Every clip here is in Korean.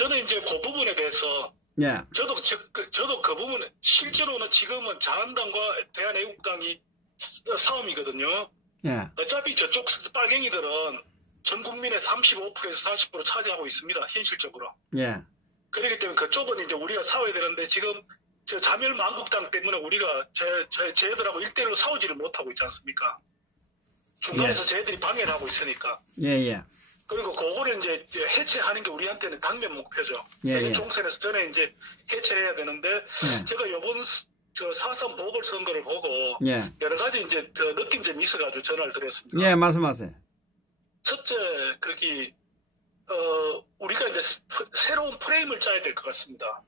저는 이제 그 부분에 대해서 예. 저도 그 부분 실제로는 지금은 자한당과 대한애국당이 싸움이거든요. 예. 어차피 저쪽 빨갱이들은 전 국민의 35%에서 40% 차지하고 있습니다. 현실적으로. 예. 그렇기 때문에 그쪽은 이제 우리가 싸워야 되는데 지금 저 자멸만국당 때문에 우리가 쟤들하고 1대1로 싸우지를 못하고 있지 않습니까? 중간에서 쟤들이 방해를 하고 있으니까. 예. 그리고 그거를 이제 해체하는 게 우리한테는 당면 목표죠. 예. 내년 총선에서 전에 이제 해체해야 되는데 제가 이번 저 4.3 보궐선거를 보고 여러 가지 이제 느낀 점이 있어가지고 전화를 드렸습니다. 예, 말씀하세요. 첫째, 우리가 이제 새로운 프레임을 짜야 될 것 같습니다.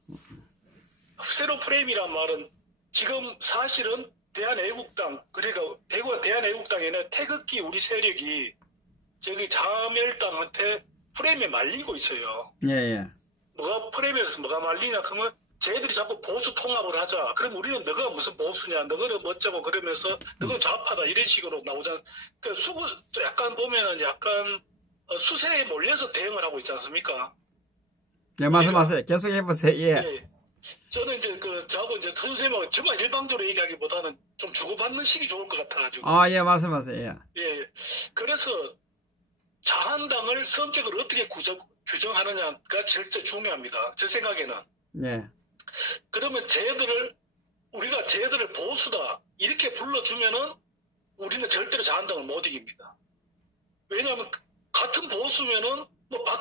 새로운 프레임이란 말은 지금 사실은 대한애국당, 그러니까 대한애국당에는 태극기 우리 세력이 저기 자멸당한테 프레임에 말리고 있어요. 예. 프레임에서 뭐가 말리냐 그러면 쟤들이 자꾸 보수 통합을 하자. 그럼 우리는 너가 무슨 보수냐, 너는 멋쩍고 그러면서 너는 좌파다 이런 식으로 나오잖아. 그러니까 약간 보면은 약간 수세에 몰려서 대응을 하고 있지 않습니까? 네, 말씀하세요. 계속 해보세요. 예. 저는 이제 저하고 이제 선생님하고 정말 일방적으로 얘기하기보다는 좀 주고받는 식이 좋을 것 같아가지고. 예, 말씀하세요. 예. 그래서 자한당을 성격을 어떻게 규정하느냐가 제일 중요합니다. 제 생각에는. 네. 그러면 우리가 쟤들을 보수다 이렇게 불러주면은 우리는 절대로 자한당을 못 이깁니다. 왜냐하면 같은 보수면은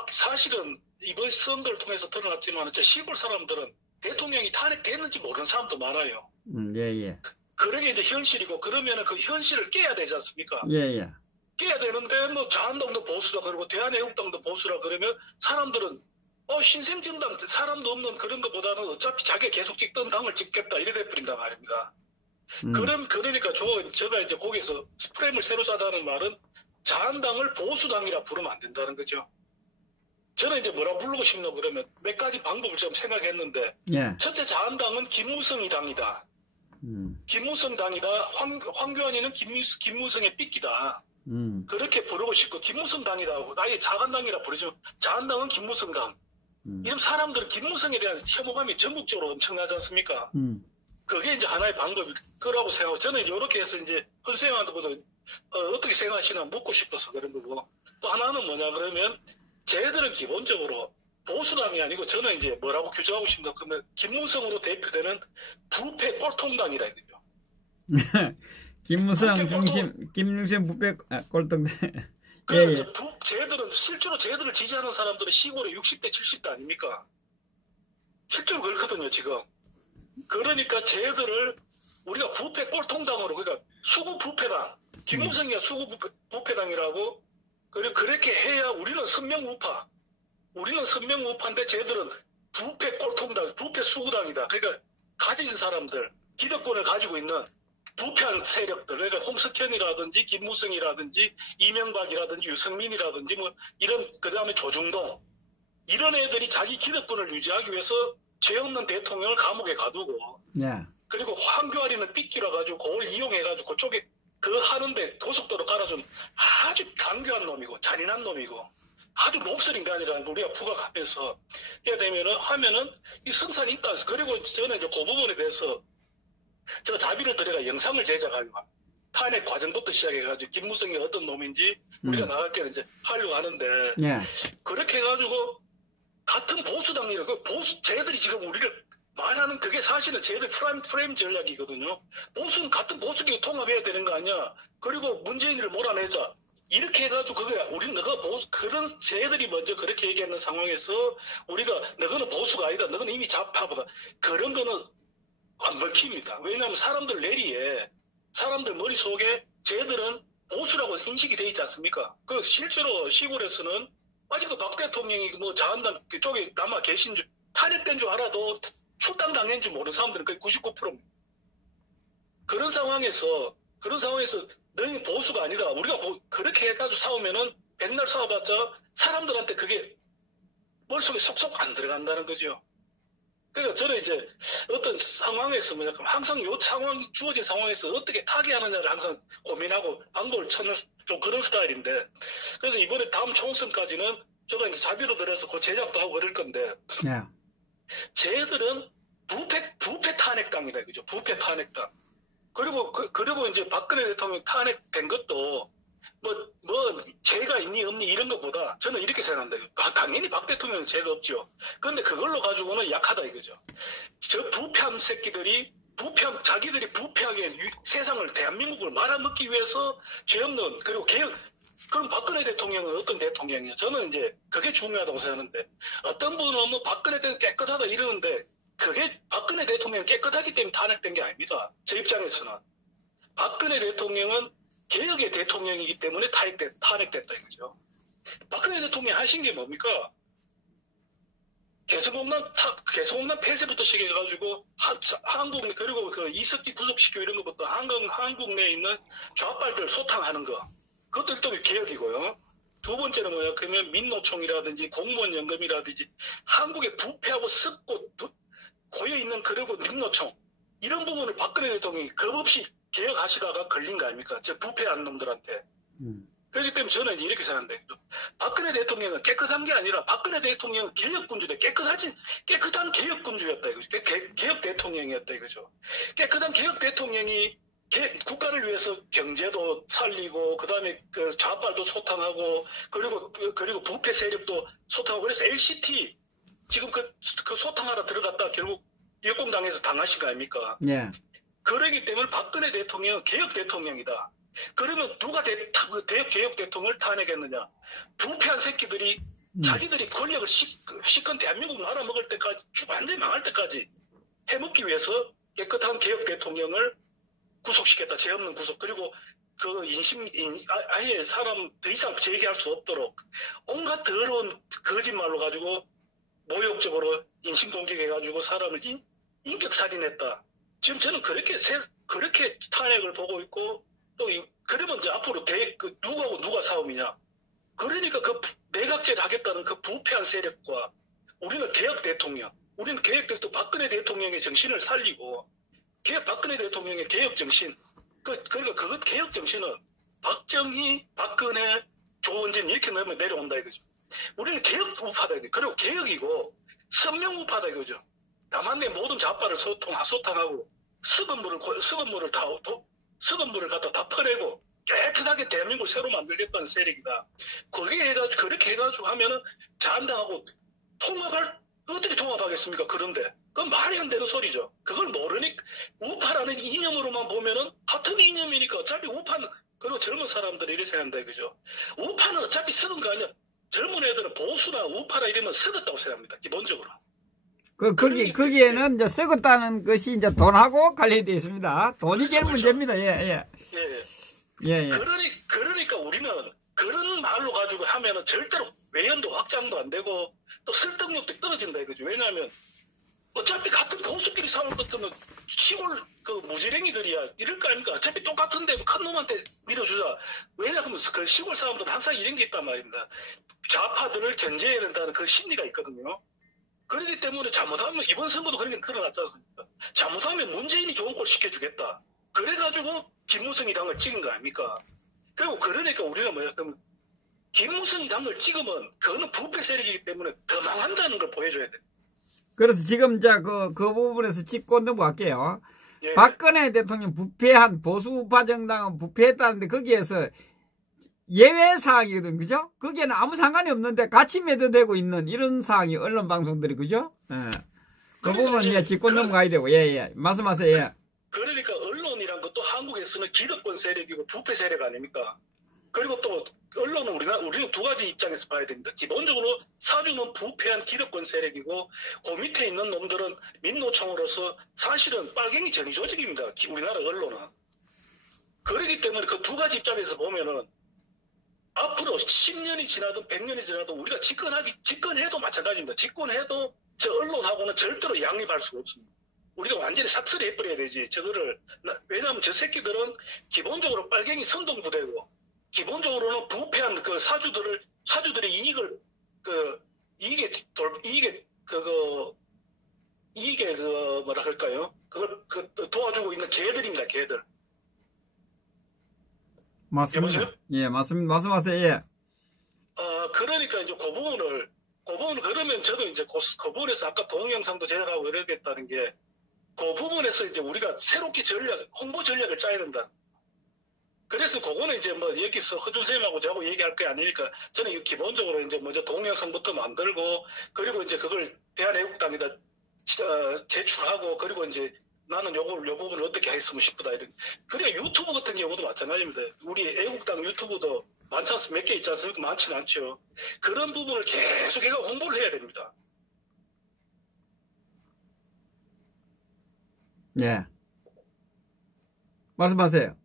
사실은 이번 선거를 통해서 드러났지만 저 시골 사람들은 대통령이 탄핵됐는지 모르는 사람도 많아요. 예. 그러게 이제 현실이고 그러면은 그 현실을 깨야 되지 않습니까? 예. 깨야 되는데 자한당도 보수다 그러고 대한애국당도 보수라 그러면 사람들은 신생정당 사람도 없는 그런 것보다는 어차피 자기가 계속 찍던 당을 찍겠다 이래 돼버린단 말입니다. 그러니까 제가 이제 거기서 프레임을 새로 짜자는 말은 자한당을 보수당이라 부르면 안 된다는 거죠. 저는 이제 뭐라 부르고 싶나 그러면 몇 가지 방법을 좀 생각했는데 첫째 자한당은 김무성이 당이다. 김무성 당이다. 황교안이는 김무성의 삐끼다. 그렇게 부르고 싶고 김무성 당이다 하고 아예 자한당이라 부르지만 자한당은 김무성 당. 이런 사람들은 김무성에 대한 혐오감이 전국적으로 엄청나지 않습니까? 그게 이제 하나의 방법일 거라고 생각하고 저는 이렇게 해서 이제 선생님한테도 어떻게 생각하시나 묻고 싶어서 그런 거고 또 하나는 뭐냐 그러면 쟤들은 기본적으로 보수당이 아니고 저는 이제 뭐라고 규정하고 싶나 그러면 김무성으로 대표되는 부패 꼴통당이라 이거죠. 김무성 부패 꼴통당. 쟤들은 실제로 쟤들을 지지하는 사람들은 시골에 60대 70대 아닙니까? 실제로 그렇거든요 지금. 그러니까 쟤들을 우리가 부패 꼴통당으로 그러니까 수구 부패당 김무성이가 수구 부패당이라고 그리고 그렇게 해야 우리는 선명우파 우리는 선명우파인데 쟤들은 부패 꼴통당 부패 수구당이다. 그러니까 가진 사람들 기득권을 가지고 있는 부패한 세력들, 그러니까 홍석현이라든지 김무성이라든지 이명박이라든지 유승민이라든지 뭐 이런 그다음에 조중동 이런 애들이 자기 기득권을 유지하기 위해서 죄 없는 대통령을 감옥에 가두고 그리고 황교안이는 삐끼라 가지고 그걸 이용해 가지고 그쪽에 하는데 고속도로 깔아준 아주 간교한 놈이고 잔인한 놈이고 아주 몹쓸 인간이라는 걸 우리가 부각하면서 해야 되면은 하면은 이 성산이 있다. 그리고 저는 이제 그 부분에 대해서 제가 자비를 들여가 영상을 제작하려고 탄핵 과정부터 시작해가지고 김무성이 어떤 놈인지 우리가 나갈 때는 이제 하려고 하는데 그렇게 해가지고 같은 보수당이라 쟤들이 지금 우리를 말하는 그게 사실은 쟤들 프레임 전략이거든요. 보수는 같은 보수끼리 통합해야 되는 거 아니야. 그리고 문재인을 몰아내자. 이렇게 해가지고 그런 쟤들이 먼저 그렇게 얘기하는 상황에서 우리가 너는 보수가 아니다. 너는 이미 좌파보다 그런 거는 안 먹힙니다. 왜냐하면 사람들 뇌리에 사람들 머릿속에 쟤들은 보수라고 인식이 돼 있지 않습니까? 그 실제로 시골에서는 아직도 박 대통령이 뭐 자한당 쪽에 남아 계신 줄 탄핵된 줄 알아도 출당 당한 줄 모르는 사람들은 거의 99%입니다. 그런 상황에서 너희 보수가 아니다. 우리가 그렇게 해가지고 싸우면은 백날 싸워봤자 사람들한테 그게 머릿속에 속속 안 들어간다는 거죠. 그러니까 저는 이제 어떤 상황에서 항상 주어진 상황에서 어떻게 타개하느냐를 항상 고민하고 방법을 찾는 좀 그런 스타일인데 그래서 이번에 다음 총선까지는 제가 이제 자비로 들어서 그 제작도 하고 그럴 건데, 예. 쟤들은 부패 탄핵당이다, 그죠? 부패 탄핵당. 그리고 이제 박근혜 대통령 탄핵된 것도, 죄가 있니, 없니, 이런 것보다 저는 이렇게 생각한다. 당연히 박 대통령은 죄가 없죠. 그런데 그걸로 가지고는 약하다, 이거죠. 저 부패한 새끼들이, 자기들이 부패하게 세상을, 대한민국을 말아먹기 위해서 죄 없는, 그리고 그럼 박근혜 대통령은 어떤 대통령이에요? 저는 이제 그게 중요하다고 생각하는데, 어떤 분은 뭐 박근혜 대통령 깨끗하다 이러는데, 그게 박근혜 대통령이 깨끗하기 때문에 탄핵된 게 아닙니다. 제 입장에서는. 박근혜 대통령은 개혁의 대통령이기 때문에 탄핵됐다 이거죠. 박근혜 대통령이 하신 게 뭡니까? 개성공단 폐쇄부터 시작해가지고 한국 내 그리고 그 이석기 구속시키고 이런 것부터 한국 내에 있는 좌빨들 소탕하는 거, 그것도 일종의 개혁이고요. 두 번째는 뭐냐? 그러면 민노총이라든지 공무원 연금이라든지 한국의 부패하고 습고 고여 있는 그리고 민노총 이런 부분을 박근혜 대통령이 겁없이 개혁하시다가 걸린 거 아닙니까? 저 부패한 놈들한테. 그렇기 때문에 저는 이렇게 생각합니다. 박근혜 대통령은 깨끗한 게 아니라 박근혜 대통령은 개혁군주다. 깨끗한 개혁군주였다 이거죠. 개혁 대통령이었다 이거죠. 깨끗한 개혁 대통령이 국가를 위해서 경제도 살리고 그다음에 그 좌빨도 소탕하고 그리고 부패 세력도 소탕하고 그래서 LCT 지금 그 소탕하러 들어갔다 결국 역공당해서 당하신 거 아닙니까? 예. 그러기 때문에 박근혜 대통령은 개혁 대통령이다. 그러면 누가 개혁 대통령을 탄핵했느냐? 부패한 새끼들이 자기들이 권력을 시큰 대한민국 말아먹을 때까지 완전히 망할 때까지 해먹기 위해서 깨끗한 개혁 대통령을 구속시켰다. 죄 없는 구속. 그리고 그 아예 사람 더 이상 제기할 수 없도록 온갖 더러운 거짓말로 가지고 모욕적으로 인신공격해가지고 사람을 인격살인했다. 지금 저는 그렇게 탄핵을 보고 있고 또 그러면 이제 앞으로 누구하고 누가 싸움이냐? 그러니까 그 내각제를 하겠다는 그 부패한 세력과 우리는 개혁 대통령, 박근혜 대통령의 정신을 살리고 박근혜 대통령의 개혁 정신, 그러니까 그 개혁 정신은 박정희, 박근혜, 조원진 이렇게 넣으면 내려온다 이거죠. 우리는 개혁 우파다 이거죠. 그리고 개혁이고 선명 우파다 이거죠. 다만 내 모든 좌파를 소탕하고 썩은 물을 갖다 다 퍼내고 깨끗하게 대한민국을 새로 만들겠다는 세력이다. 그렇게 해가지고 하면은 잔당하고 어떻게 통합하겠습니까? 그런데 그건 말이 안 되는 소리죠. 그걸 모르니까 우파라는 이념으로만 보면은 같은 이념이니까 어차피 우파는 그리고 젊은 사람들이 이렇게 생각한다 그죠? 우파는 어차피 썩은 거 아니야. 젊은 애들은 보수나 우파라 이러면 썩었다고 생각합니다. 기본적으로. 거기에는 이제 썩었다는 것이 이제 돈하고 관련되어 있습니다. 돈이 제일 문제입니다. 예. 그러니까 우리는 그런 말로 가지고 하면은 절대로 외연도 확장도 안 되고 또 설득력도 떨어진다 이거죠. 왜냐하면 어차피 같은 보수끼리 싸울 것들은 시골 그 무지랭이들이야 이럴 거 아닙니까? 어차피 똑같은데 큰 놈한테 밀어주자. 왜냐하면 그 시골 사람들은 항상 이런 게 있단 말입니다. 좌파들을 견제해야 된다는 그 심리가 있거든요. 그렇기 때문에 잘못하면 이번 선거도 그런 게 드러났지 않습니까? 잘못하면 문재인이 좋은 꼴 시켜주겠다. 그래가지고 김무성이 당을 찍은 거 아닙니까? 그리고 그러니까 우리가 그럼 김무성이 당을 찍으면 그거는 부패 세력이기 때문에 더 망한다는 걸 보여줘야 돼. 그래서 지금 이제 그 부분에서 짚고 넘어갈게요. 예. 박근혜 대통령 부패한 보수우파 정당은 부패했다는데 거기에서 예외 사항이거든, 그죠? 거기에는 아무 상관이 없는데 같이 매도되고 있는 이런 사항이 언론 방송들이, 그죠? 예. 그 부분은 이제 짚고 넘어가야 되고, 예. 말씀하세요, 예. 그러니까 언론이란 것도 한국에서는 기득권 세력이고 부패 세력 아닙니까? 그리고 또 언론은 우리는 두 가지 입장에서 봐야 됩니다. 기본적으로 사주는 부패한 기득권 세력이고 그 밑에 있는 놈들은 민노총으로서 사실은 빨갱이 전위 조직입니다. 우리나라 언론은. 그렇기 때문에 그 두 가지 입장에서 보면은 앞으로 10년이 지나든 100년이 지나도 우리가 집권해도 마찬가지입니다. 집권해도 저 언론하고는 절대로 양립할 수가 없습니다. 우리가 완전히 삭스리 해버려야 되지. 왜냐하면 저 새끼들은 기본적으로 빨갱이 선동부대고 기본적으로는 부패한 그 사주들의 이익을 뭐라 할까요? 그걸 도와주고 있는 개들입니다. 개들. 맞습니다. 여보세요? 예, 맞습니다. 말씀하세요. 예. 그러니까 이제 그 부분을 그러면 저도 이제 그 부분에서 아까 동영상도 제작하고 이러겠다는 게 그 부분에서 이제 우리가 새롭게 홍보 전략을 짜야 된다. 그래서 그거는 이제 뭐 여기서 허준쌤하고 저하고 얘기할 게 아니니까 저는 기본적으로 이제 먼저 동영상부터 만들고 그리고 이제 그걸 대한애국당에다 제출하고 그리고 이제 나는 요 부분을 어떻게 했으면 싶다. 이런. 그러니까 유튜브 같은 경우도 마찬가지입니다. 우리 애국당 유튜브도 많지 않습니까? 몇 개 있지 않습니까? 많지는 않죠. 그런 부분을 계속 해가 홍보를 해야 됩니다. 예. 말씀하세요.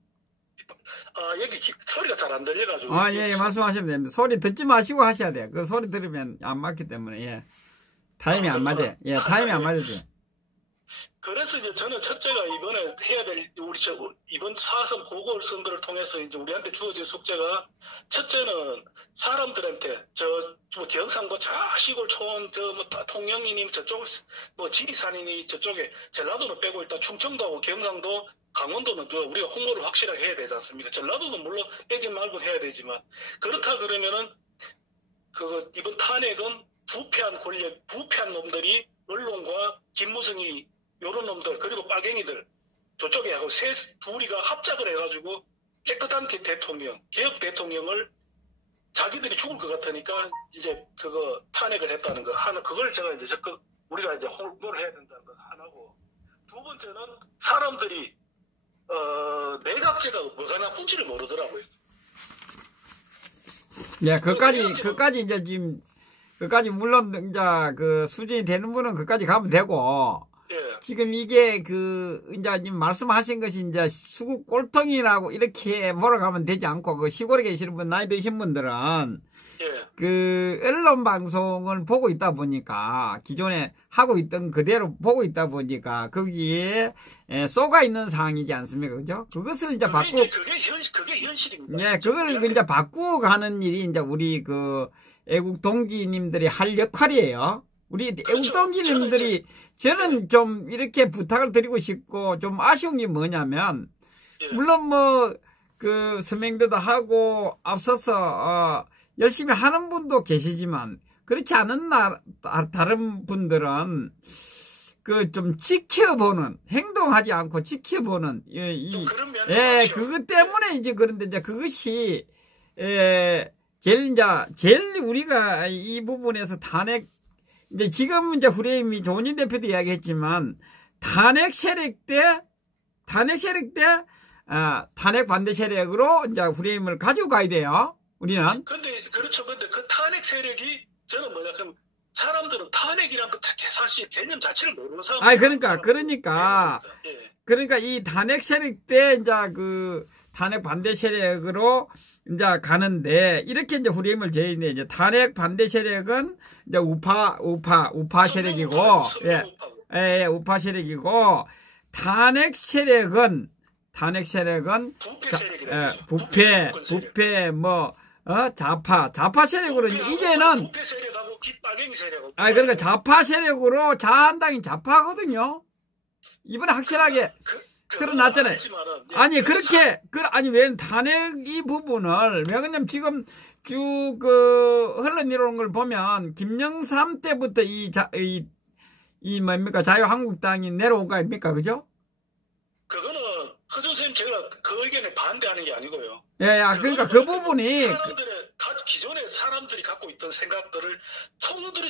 여기 소리가 잘 안 들려가지고. 예, 말씀하시면 됩니다. 소리 듣지 마시고 하셔야 돼요. 그 소리 들으면 안 맞기 때문에, 예. 타임이 안 맞아요. 예, 타임이 안 맞아요. 그래서 이제 저는 첫째가 이번에 해야 될, 이번 4.3 보궐선거를 통해서 이제 우리한테 주어진 숙제가, 첫째는 사람들한테, 뭐 경상도 저 시골촌, 통영이니 저쪽, 뭐 지리산이니 저쪽에, 전라도는 빼고 일단 충청도하고 경상도, 강원도는 우리가 홍보를 확실하게 해야 되지 않습니까? 전라도는 물론 빼지 말고 해야 되지만, 그렇다 그러면은, 이번 탄핵은 부패한 권력, 부패한 놈들이 언론과 김무성이 요런 놈들 그리고 빨갱이들 저쪽에 하고 둘이가 합작을 해가지고 깨끗한 대통령, 개혁 대통령을 자기들이 죽을 것 같으니까 이제 그거 탄핵을 했다는 거 하나 그걸 제가 이제 적극 우리가 이제 홍보를 해야 된다는 거 하나고 두 번째는 사람들이 내각제가 뭐가 나쁜지를 모르더라고요. 예, 그까지 이제 지금 그까지 물론 이제 그 수준이 되는 분은 그까지 가면 되고. 예. 지금 이게 이제 님 말씀하신 것이 이제 수국 꼴통이라고 이렇게 몰아가면 되지 않고 그 시골에 계시는 분 나이 드신 분들은 예. 언론 방송을 보고 있다 보니까 기존에 하고 있던 그대로 보고 있다 보니까 거기에 쏘가 있는 상황이지 않습니까? 그죠? 그것을 이제 그게 현실입니다. 예, 그걸 이제 바꾸고 가는 일이 이제 우리 애국 동지님들이 할 역할이에요. 우리 그렇죠. 애국 동지님들이 저는 좀 이렇게 부탁을 드리고 싶고 좀 아쉬운 게 뭐냐면 물론 서명대도 하고 앞서서 열심히 하는 분도 계시지만 그렇지 않은 다른 분들은 좀 지켜보는 행동하지 않고 지켜보는 그것 때문에 이제 그런데 이제 그것이 제일 우리가 이 부분에서 이제 지금 이제 프레임이 조은진 대표도 이야기했지만 탄핵 세력 때 탄핵 반대 세력으로 이제 프레임을 가지고 가야 돼요. 우리는. 근데 그 탄핵 세력이 저는 그럼 사람들은 탄핵이란 그 사실 개념 자체를 모르는 사람. 그러니까 이 탄핵 세력 때 이제 탄핵 반대 세력으로 이제 가는데 이렇게 이제 프레임을 재는데 이제 탄핵 반대 세력은 이제 우파 세력이고 우파 세력이고 탄핵 세력은 부패 좌파 세력으로 이제는 부패 세력하고 빨갱이 세력하고 그러니까 좌파 세력으로 자한당이 좌파거든요. 이번에 확실하게 드러났잖아요. 왜 탄핵 이 부분을, 왜냐면 지금 쭉 흘러 내려오는 걸 보면, 김영삼 때부터 자유한국당이 내려온 거 아닙니까? 그죠? 그거는, 허준쌤 제가 그 의견에 반대하는 게 아니고요. 그러니까 그 부분이. 기존에 사람들이 갖고 있던 생각들을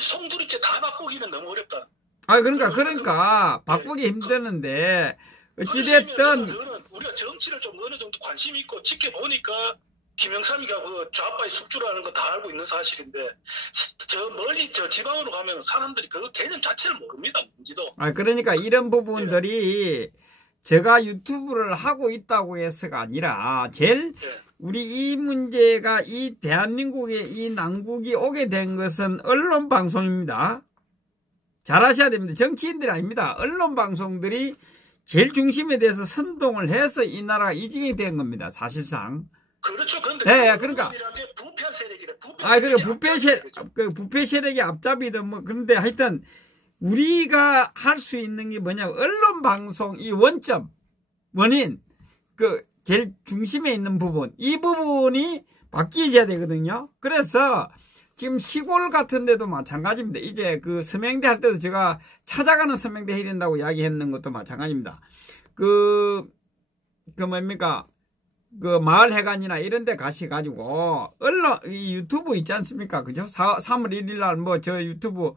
송두리째 다 바꾸기는 너무 어렵다. 그러니까 바꾸기 힘드는데, 어찌됐든 우리가 정치를 좀 어느 정도 관심 있고 지켜보니까 김영삼이가 좌파의 숙주라는 거 다 알고 있는 사실인데 멀리 지방으로 가면 사람들이 그 개념 자체를 모릅니다. 뭔지도. 그러니까 이런 부분들이 제가 유튜브를 하고 있다고 해서가 아니라 우리 이 문제가 이 대한민국에 이 난국이 오게 된 것은 언론 방송입니다. 잘 아셔야 됩니다. 정치인들이 아닙니다. 언론 방송들이 제일 중심에 대해서 선동을 해서 이 나라가 이직이 된 겁니다. 사실상. 그렇죠. 그런데 그러니까 부패한 세력이래. 부패 세력의 앞잡이든 그런데 하여튼 우리가 할 수 있는 게 뭐냐면 언론 방송 이 원인 제일 중심에 있는 부분 이 부분이 바뀌어야 되거든요. 그래서 지금 시골 같은 데도 마찬가지입니다. 이제 그 서명대 할 때도 제가 찾아가는 서명대 해야 된다고 이야기했는 것도 마찬가지입니다. 뭡니까? 그 마을회관이나 이런 데 가셔가지고, 이 유튜브 있지 않습니까? 그죠? 3월 1일 날 저 유튜브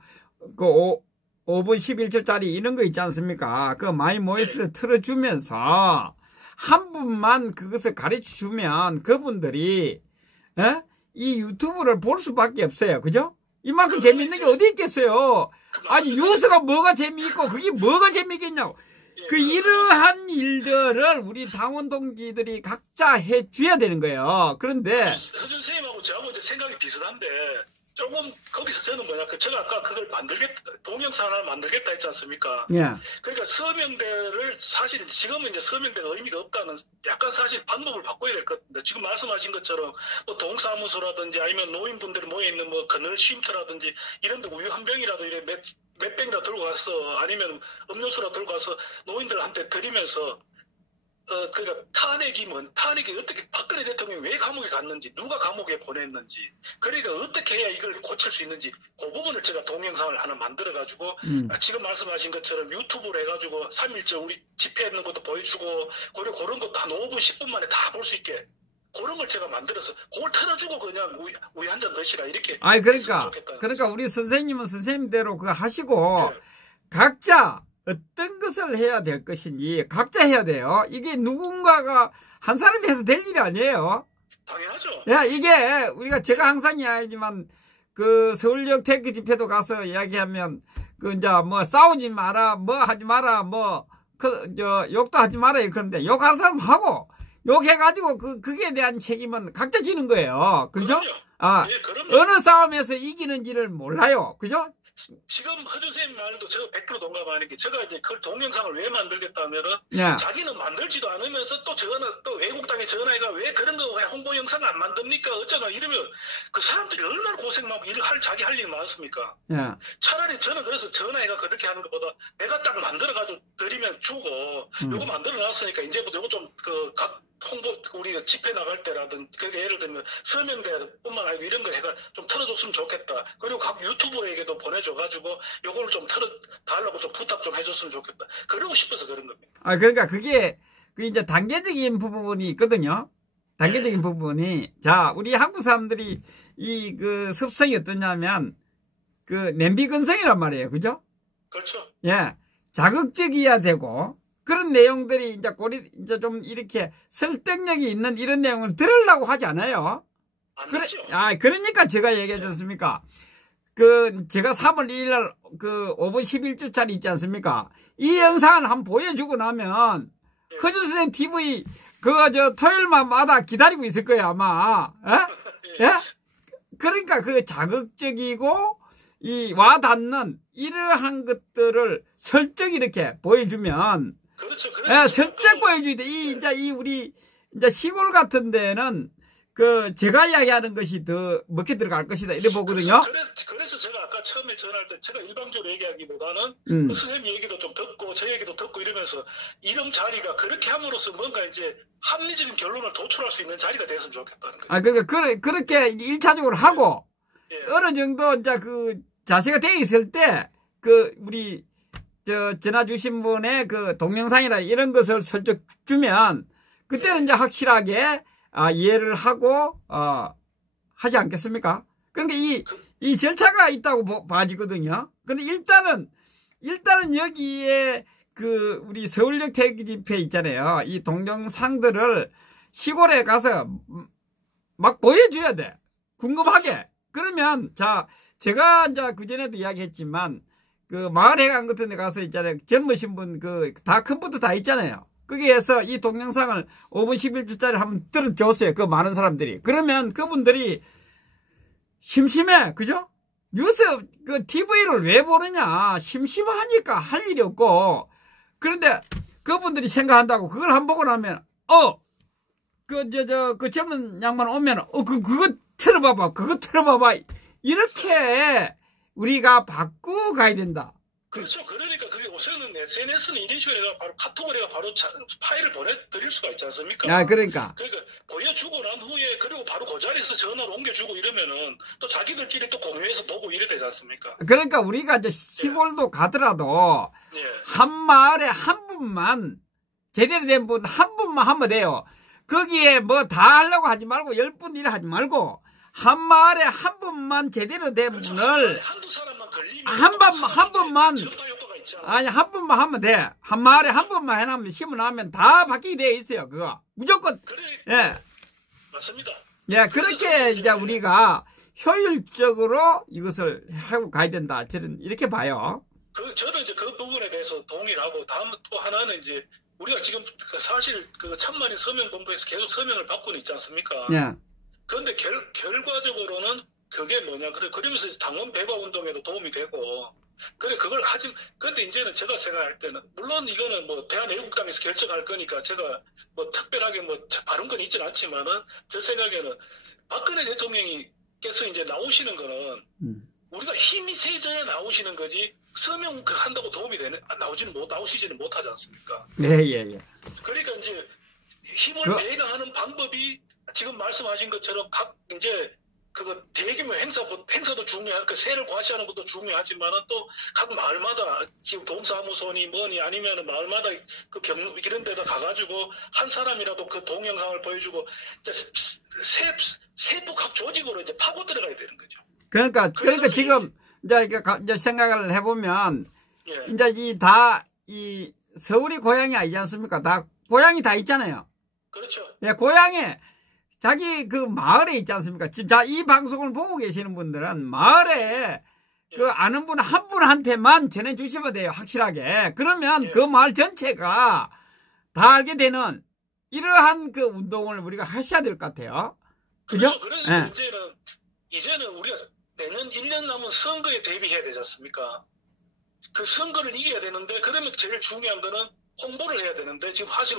5분 11초짜리 이런 거 있지 않습니까? 그 많이 모였을 때 틀어주면서 한 분만 그것을 가르쳐 주면 그분들이, 이 유튜브를 볼 수밖에 없어요. 그죠? 이만큼 재밌는 게 어디 있겠어요? 아니, 뉴스가 뭐가 재미있고, 그게 뭐가 재미있겠냐고. 이러한 일들을 우리 당원 동지들이 각자 해줘야 되는 거예요. 그런데. 허준 선생님하고 저하고 이제 생각이 비슷한데, 조금 거기서 저는 제가 아까 그걸 동영상 하나 만들겠다 했지 않습니까? 예. 그러니까 서명대를 사실 지금은 이제 서명대가 의미가 없다는 약간 사실 방법을 바꿔야 될 것 같은데, 지금 말씀하신 것처럼 뭐 동사무소라든지 아니면 노인분들이 모여있는 뭐 그늘 쉼터라든지 이런 데 우유 한 병이라도 이래 몇 병이라도 들고 가서 아니면 음료수라도 들고 가서 노인들한테 드리면서 그러니까 탄핵이 어떻게 박근혜 대통령이 왜 감옥에 갔는지, 누가 감옥에 보냈는지, 그러니까 어떻게 해야 이걸 고칠 수 있는지, 그 부분을 제가 동영상을 하나 만들어가지고, 지금 말씀하신 것처럼 유튜브로 해가지고 3일째 우리 집회하는 것도 보여주고, 그리고 그런 것도 한 5분, 10분 만에 다 볼 수 있게, 그런 걸 제가 만들어서, 그걸 틀어주고 그냥 우유 한 잔 드시라, 이렇게. 아니, 그러니까 우리 선생님은 선생님대로 그거 하시고, 네. 각자, 어떤 것을 해야 될 것인지 각자 해야 돼요. 이게 누군가가 한 사람이 해서 될 일이 아니에요. 당연하죠. 야, 제가 항상 이야기하지만 그 서울역 태극기 집회도 가서 이야기하면 이제 뭐 싸우지 마라, 뭐 하지 마라, 욕도 하지 마라 그러는데 욕하는 사람 하고 욕해가지고 그게 대한 책임은 각자 지는 거예요. 그죠? 그럼요. 예, 그럼요. 어느 싸움에서 이기는지를 몰라요. 그죠? 지금 허준 선생님 말도 제가 100% 동감하는 게, 제가 이제 그 동영상을 왜 만들겠다 하면은, 예. 자기는 만들지도 않으면서 또 외국 땅에 전화해가 왜 그런 거 왜 홍보 영상 안 만듭니까? 어쩌나 이러면 그 사람들이 얼마나 고생하고 자기 할 일이 많습니까? 예. 차라리 저는 그래서 전화해가 그렇게 하는 것보다 내가 딱 만들어가지고 드리면 주고, 요거 만들어 놨으니까 이제부터 요거 좀 각 홍보, 우리가 집회 나갈 때라든지, 그러니까 예를 들면 서명대뿐만 아니고 이런 걸 해가 좀 틀어줬으면 좋겠다. 그리고 각 유튜버에게도 보내줘가지고 요거를 좀 틀어달라고 좀 부탁 좀 해줬으면 좋겠다. 그러고 싶어서 그런 겁니다. 그러니까 그게 이제 단계적인 부분이 있거든요. 단계적인 부분이. 자, 우리 한국 사람들이 습성이 어떠냐면, 냄비 근성이란 말이에요. 그죠? 그렇죠. 예. 자극적이어야 되고, 그런 내용들이 이제 좀 이렇게 설득력이 있는 이런 내용을 들으려고 하지 않아요. 안 되죠. 그러니까 제가 얘기하지 않습니까? 제가 3월 1일 날 5분 11초짜리 있지 않습니까? 이 영상을 한번 보여주고 나면, 허준 선생님 TV, 토요일마다 기다리고 있을 거예요, 아마. 예? 예? 그러니까 자극적이고, 와닿는 이러한 것들을 슬쩍 이렇게 보여주면, 그렇죠. 슬쩍 보여줘야 돼. 우리 시골 같은 데는 제가 이야기하는 것이 더 먹게 들어갈 것이다. 이래 보거든요. 그래서 제가 아까 처음에 전화할 때 제가 일방적으로 얘기하기보다는 그 선생님 얘기도 좀 듣고 제 얘기도 듣고 이러면서 이런 자리가 그렇게 함으로써 뭔가 이제 합리적인 결론을 도출할 수 있는 자리가 됐으면 좋겠다는 거예요. 그러니까 그렇게 1차적으로 하고, 예. 어느 정도 이제 자세가 돼 있을 때, 우리 전화 주신 분의 동영상이나 이런 것을 슬쩍 주면, 그때는 이제 확실하게, 이해를 하고, 하지 않겠습니까? 그러니까 이 절차가 있다고 봐지거든요. 근데 일단은 여기에 우리 서울역 태극기 집회 있잖아요. 이 동영상들을 시골에 가서 막 보여줘야 돼. 궁금하게. 그러면, 제가 이제 그전에도 이야기했지만, 마을회관 같은 데 가서 있잖아요. 젊으신 분, 다 컴퓨터 다 있잖아요. 거기에서 이 동영상을 5분 11초짜리 한번 들어줬어요. 많은 사람들이. 그러면 그분들이 심심해. 그죠? 뉴스, TV를 왜 보느냐. 심심하니까 할 일이 없고. 그런데 그분들이 생각한다고 그걸 한 번 보고 나면, 젊은 양반 오면, 그거 틀어봐봐. 그거 틀어봐봐. 이렇게 우리가 바꾸어 가야 된다. 그렇죠. 그러니까 그게 요새는 SNS는 이런 식으로 해가 바로 카톡을 해가 바로 파일을 보내드릴 수가 있지 않습니까? 아, 그러니까. 그러니까 보여주고 난 후에 그리고 바로 그 자리에서 전화를 옮겨주고 이러면은 또 자기들끼리 또 공유해서 보고 이래 되지 않습니까? 그러니까 우리가 이제 시골도 가더라도 예. 한 마을에 한 분만 제대로 된 분 한 분만 하면 돼요. 거기에 뭐 다 하려고 하지 말고 10분 일을 하지 말고 한 마을에 한 분만 제대로 된 그렇죠. 분을 한두 사람만 걸리면 한 분만 전파 효과가 있잖아. 아니 한 분만 하면 돼. 한 마을에 한 분만 해놓으면 심어놓으면 다 바뀌게 돼 있어요. 그거 무조건. 예. 맞습니다. 예, 그렇게 이제 우리가 효율적으로 이것을 하고 가야 된다. 저는 이렇게 봐요. 저는 이제 그 부분에 대해서 동의를 하고, 다음 또 하나는 이제, 우리가 지금 사실 그 천만인 서명본부에서 계속 서명을 받고는 있지 않습니까? 예. 그런데 결과적으로는 그게 뭐냐. 그러면서 당원 배과 운동에도 도움이 되고, 그래, 그걸 하지, 근데 이제는 제가 생각할 때는, 물론 이거는 뭐 대한애국당에서 결정할 거니까 제가 뭐 특별하게 뭐 바른 건 있진 않지만은, 제 생각에는 박근혜 대통령께서 이제 나오시는 거는, 우리가 힘이 세져야 나오시는 거지, 서명 한다고 도움이 나오시지는 못하지 않습니까? 예, 예, 예. 그러니까 이제 힘을 배가하는 방법이 지금 말씀하신 것처럼 이제 그거 대규모 행사도 중요할 그 세를 과시하는 것도 중요하지만은 또 각 마을마다 지금 동사무소니 뭐니 아니면은 마을마다 그 이런 데다 가가지고 한 사람이라도 그 동영상을 보여주고 세부 각 조직으로 이제 파고 들어가야 되는 거죠. 그러니까 지금 이제 생각을 해보면 예. 이제 이 서울이 고향이 아니지 않습니까? 다 고향이 다 있잖아요. 그렇죠. 예, 고향에 자기 그 마을에 있지 않습니까? 자, 이 방송을 보고 계시는 분들은 마을에 그 아는 분 한 분한테만 전해 주시면 돼요. 확실하게. 그러면 그 마을 전체가 다 알게 되는 이러한 그 운동을 우리가 하셔야 될 것 같아요. 그죠? 그렇죠. 그래서 이제는 우리가 내년 1년 남은 선거에 대비해야 되지 않습니까? 그 선거를 이겨야 되는데, 그러면 제일 중요한 거는 홍보를 해야 되는데, 지금 사실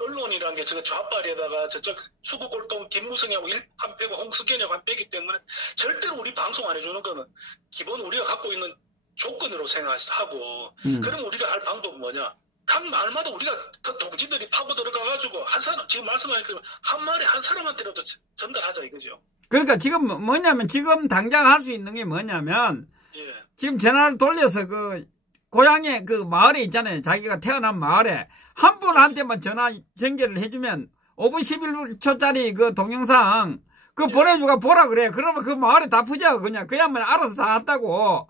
언론이라는 게 저 좌빨에다가 저쪽 수구골동 김무성하고 한 빼고 홍석현하고 한 빼기 때문에 절대로 우리 방송 안 해주는 거는 기본 우리가 갖고 있는 조건으로 생각하고, 그럼 우리가 할 방법은 뭐냐? 각 마을마다 우리가 그 동지들이 파고 들어가가지고 한 사람, 지금 말씀하신 한 마을에 한 사람한테라도 전달하자 이거죠. 그러니까 지금 뭐냐면 지금 당장 할 수 있는 게 뭐냐면 예. 지금 전화를 돌려서 그 고향에 그 마을에 있잖아요. 자기가 태어난 마을에 한 분한테만 전화 연결을 해주면 5분 11초짜리 그 동영상 그거 보내주고 보라 그래. 그러면 그 마을에 다 푸죠. 그야말로 알아서 다 한다고.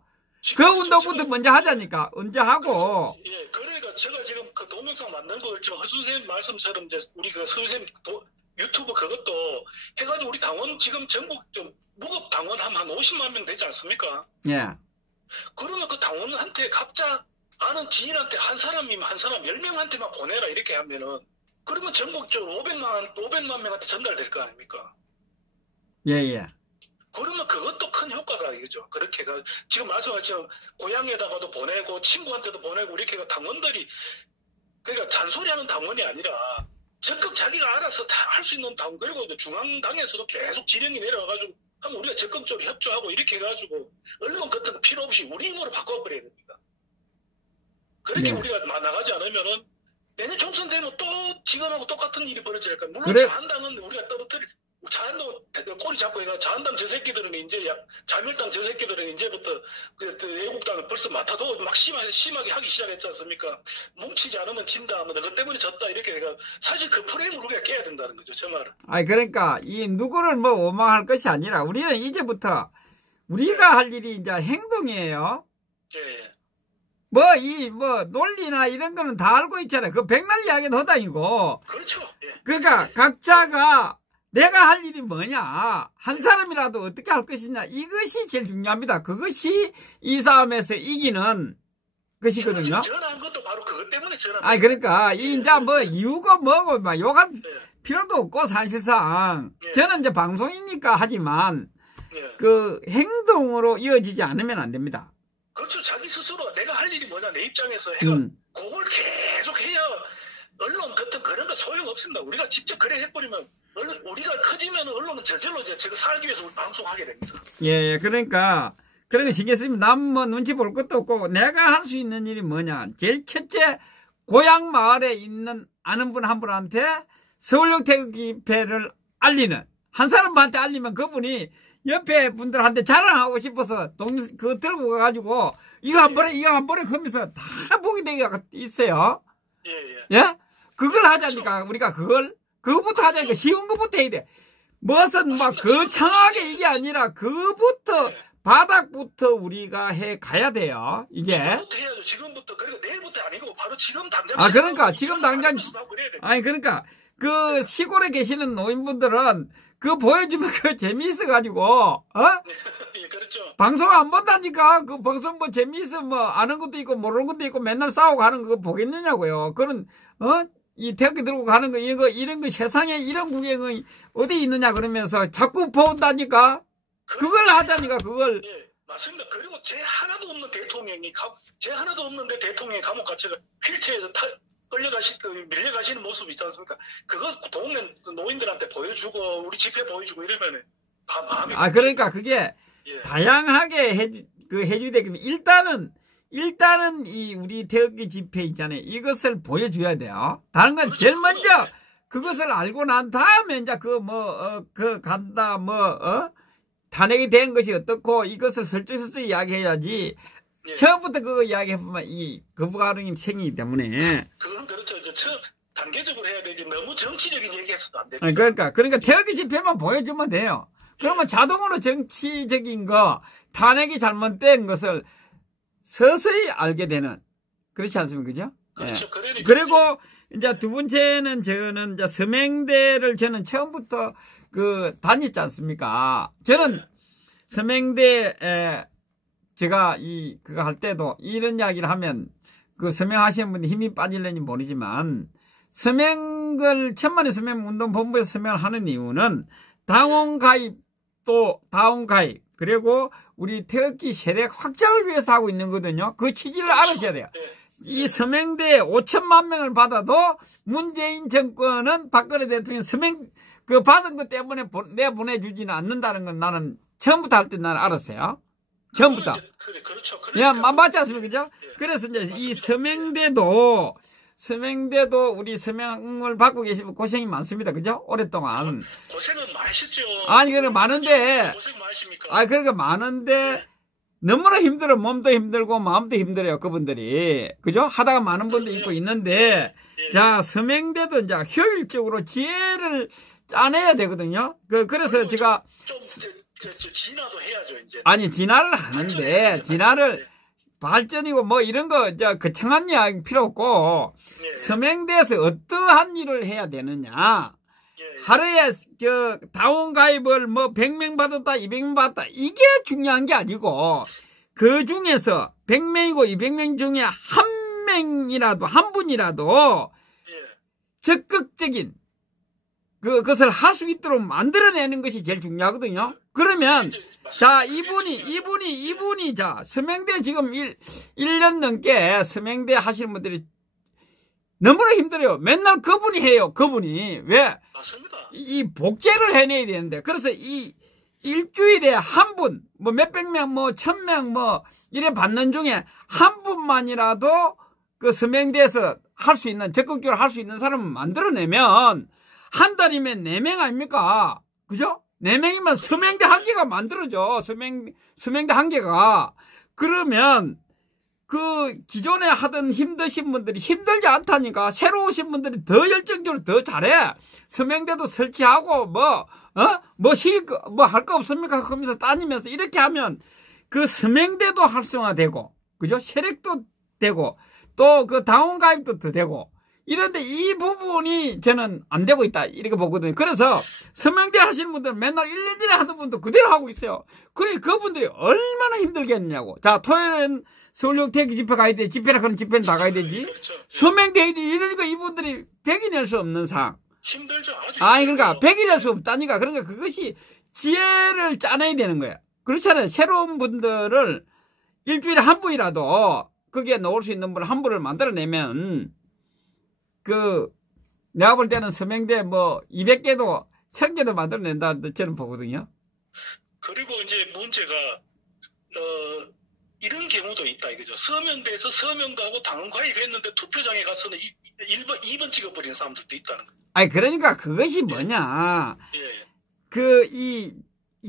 그 운동부터 먼저 하자니까. 언제 하고. 예, 그러니까 제가 지금 그 동영상 만든 거 있지만 허 선생님 말씀처럼 이제 우리 그 선생님 유튜브 그것도 해가지고 우리 당원 지금 전국 좀 무급 당원 한 50만 명 되지 않습니까? 예. 그러면 그 당원한테 각자 아는 지인한테 한 사람이면 한 사람 10명한테만 보내라 이렇게 하면은 그러면 전국적으로 500만 명한테 전달될 거 아닙니까? 예, 예. 그러면 그것도 큰 효과가 이거죠. 그렇게가 지금 말씀하셨지만 고향에다가도 보내고 친구한테도 보내고 이렇게 당원들이 그러니까 잔소리하는 당원이 아니라 적극 자기가 알아서 다 할 수 있는 당원 그리고 중앙당에서도 계속 지령이 내려와가지고 하면 우리가 적극적으로 협조하고 이렇게 해가지고 언론 같은 거 필요 없이 우리 힘으로 바꿔버려야 됩니다. 그렇게 우리가 나가지 않으면은 내년 총선 되면 또 지금하고 똑같은 일이 벌어질 거예요. 물론 자한당은 우리가 자한당 꼬리 잡고 해가 자한당 저 새끼들은 이제 자밀당 저 새끼들은 이제부터 애국당을 벌써 맡아도 막 심하게 하기 시작했지 않습니까? 뭉치지 않으면 진다, 뭐 그것 때문에 졌다 이렇게 해가 사실 그 프레임을 우리가 깨야 된다는 거죠, 저 말은. 아니 그러니까 이 누구를 뭐 원망할 것이 아니라 우리는 이제부터 우리가 할 일이 이제 행동이에요. 예. 뭐 논리나 이런 거는 다 알고 있잖아요. 그 백날 이야기는 허당이고. 그렇죠. 예. 그러니까 각자가 내가 할 일이 뭐냐, 한 사람이라도 어떻게 할 것이냐, 이것이 제일 중요합니다. 그것이 이 싸움에서 이기는 것이거든요. 전화한 것도 바로 그것 때문에 전화한 아니 그러니까 이제 뭐 이유가 뭐고 막 욕할 필요도 없고 사실상 저는 이제 방송이니까 하지만 그 행동으로 이어지지 않으면 안 됩니다. 그렇죠. 자기 스스로 내가 할 일이 뭐냐 내 입장에서 해가 그걸 계속 해야 언론 같은 그런 거 소용없습니다. 우리가 직접 그래 해버리면 우리가 커지면 언론은 저절로 제가 살기 위해서 우리 방송하게 됩니다. 예, 그러니까 그러니까 신경 쓰면 남 뭐 눈치 볼 것도 없고 내가 할 수 있는 일이 뭐냐. 제일 첫째 고향 마을에 있는 아는 분 한 분한테 서울역 태극기 집회를 알리는 한 사람한테 알리면 그분이 옆에 분들한테 자랑하고 싶어서 그거 들고 가가지고 이거 한 번에 하면서 다 보게 되게 있어요. 예? 그걸 하자니까 우리가 그거부터 하자니까 쉬운 것부터 해야 돼. 무슨 막 거창하게 이게 아니라 그부터 바닥부터 우리가 해 가야 돼요. 이게. 지금부터 해야죠. 지금부터. 그리고 내일부터 아니고 바로 지금 당장. 그러니까 지금 당장. 아니 그러니까 그 시골에 계시는 노인분들은 그거 보여주면 그 재미있어가지고 예, 그렇죠. 방송 안 본다니까. 그 방송 뭐 재미있어 뭐 아는 것도 있고 모르는 것도 있고 맨날 싸우고 하는 거 보겠느냐고요. 그런 이 태극기 들고 가는 거 이런 거 세상에 이런 구경이 어디 있느냐 그러면서 자꾸 본다니까. 그걸 하자니까 그걸. 예, 맞습니다. 그리고 제 하나도 없는데 대통령이 감옥 갇혀가 휠체어에서 밀려가시는 모습 있지 않습니까? 그거 동네 노인들한테 보여주고 우리 집회 보여주고 이러면은 마음이. 그러니까 그게 예. 다양하게 해줘야 되겠네. 일단은 이 우리 태극기 집회 있잖아요. 이것을 보여줘야 돼요. 다른 건 그렇죠. 제일 먼저 그것을 알고 난 다음에 이제 탄핵이 된 것이 어떻고 이것을 설득해서 이야기해야지. 예. 처음부터 그거 이야기해보면 이 거부가능이 생기기 때문에. 그건 그렇죠. 이제 단계적으로 해야 되지. 너무 정치적인 얘기해서도 안 됩니다. 그러니까 태극기 집회만 보여주면 돼요. 그러면 자동으로 정치적인 거, 탄핵이 잘못된 것을 서서히 알게 되는. 그렇지 않습니까? 그죠? 그렇죠. 예. 그러니까 그리고 이제 두 번째는 저는 이제 서명대를 저는 처음부터 다녔지 않습니까? 저는 서명대에 제가 그거 할 때도 이런 이야기를 하면 서명하시는 분이 힘이 빠질는지 모르지만 천만의 서명운동본부에서 서명을 하는 이유는 당원 가입 그리고 우리 태극기 세력 확장을 위해서 하고 있는 거거든요. 그 취지를 알으셔야 돼요. 이 서명대에 5천만 명을 받아도 문재인 정권은 박근혜 대통령 받은 것 때문에 내보내주지는 않는다는 건 나는 처음부터 할 때 나는 알았어요. 처음부터. 그렇죠. 야, 맞지 않습니까? 그죠? 그래서 이제 이 서명대도 우리 서명을 받고 계시면 고생이 많습니다. 그죠? 오랫동안. 고생은 많으셨죠. 아니, 그러니까 많은데. 고생 많으십니까? 그러니까 많은데, 너무나 힘들어. 몸도 힘들고, 마음도 힘들어요. 그분들이. 그죠? 하다가 많은 분도 있고 있는데, 자, 서명대도 이제 효율적으로 지혜를 짜내야 되거든요. 그래서 제가. 진화도 해야죠, 이제. 아니, 진화를 하는데, 발전이고 뭐 이런 거, 거창한 이야기 필요 없고, 서명대에서 어떠한 일을 해야 되느냐. 하루에, 다운 가입을 100명 받았다, 200명 받았다, 이게 중요한 게 아니고, 그 중에서 100명이고 200명 중에 한 분이라도, 적극적인, 그것을 할 수 있도록 만들어내는 것이 제일 중요하거든요. 그러면, 자, 이분이, 자, 서명대 지금 1년 넘게 서명대 하시는 분들이 너무나 힘들어요. 맨날 그분이 해요, 그분이. 왜? 맞습니다. 이 복제를 해내야 되는데. 그래서 이 일주일에 한 분, 몇백 명, 1000명, 이래 받는 중에 한 분만이라도 그 서명대에서 적극적으로 할 수 있는 사람을 만들어내면 한 달이면 4명 아닙니까? 그죠? 4명이면 서명대 한 개가 만들어져. 서명대 한 개가. 그러면 기존에 하던 힘드신 분들이 힘들지 않다니까. 새로 오신 분들이 더 열정적으로 더 잘해. 서명대도 설치하고 할 거 없습니까? 그러면서 다니면서 이렇게 하면 그 서명대도 활성화되고, 그죠? 세력도 되고, 또 당원 가입도 더 되고, 이런데 이 부분이 저는 안 되고 있다, 이렇게 보거든요. 그래서 서명대 하시는 분들은 맨날 1년 전에 하던 분도 그대로 하고 있어요. 그러니 그분들이 얼마나 힘들겠냐고. 자, 토요일은 서울역 태극기 집회 가야 돼. 집회라 그런 집회는 다 가야 되지. 그렇죠. 서명대 해야 돼. 이러니까 이분들이 100이 낼 수 없는 상황. 힘들죠. 그러니까 100이 낼 수 없다니까. 그러니까 그것이 지혜를 짜내야 되는 거예요. 그렇잖아요. 새로운 분들을 일주일에 한 분이라도 거기에 넣을 수 있는 분 한 분을 만들어내면 내가 볼 때는 서명대 200개도 1000개도 만들어낸다 저는 보거든요. 그리고 이제 문제가 이런 경우도 있다 이거죠. 서명대에서 서명도 하고 당원 가입했는데 투표장에 가서는 1번, 2번 찍어버리는 사람들도 있다는 거예요. 아니, 그러니까 그것이 뭐냐. 예. 이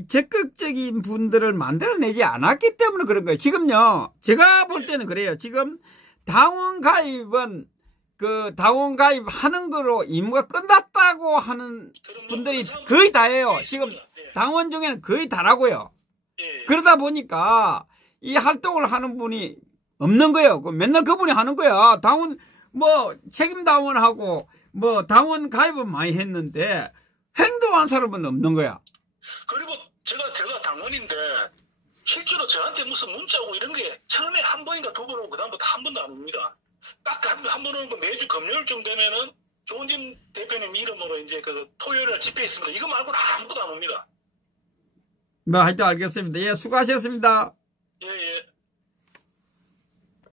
적극적인 분들을 만들어내지 않았기 때문에 그런 거예요. 지금요, 제가 볼 때는 그래요. 지금 당원 가입은 당원 가입하는 거로 임무가 끝났다고 하는 분들이 거의 다예요. 지금 당원 중에는 거의 다라고요. 예. 그러다 보니까 이 활동을 하는 분이 없는 거예요. 맨날 그분이 하는 거야. 당원, 책임 당원하고, 당원 가입은 많이 했는데, 행동한 사람은 없는 거야. 그리고 제가 당원인데, 실제로 저한테 무슨 문자 오고 이런 게 처음에 한 번인가 두 번 오고, 그다음부터 한 번도 안 옵니다. 딱 한 번 오는 거 매주 금요일쯤 되면은, 조은진 대표님 이름으로 이제 토요일날 집회 있습니다. 이거 말고는 아무것도 안 옵니다. 하여튼 알겠습니다. 예, 수고하셨습니다.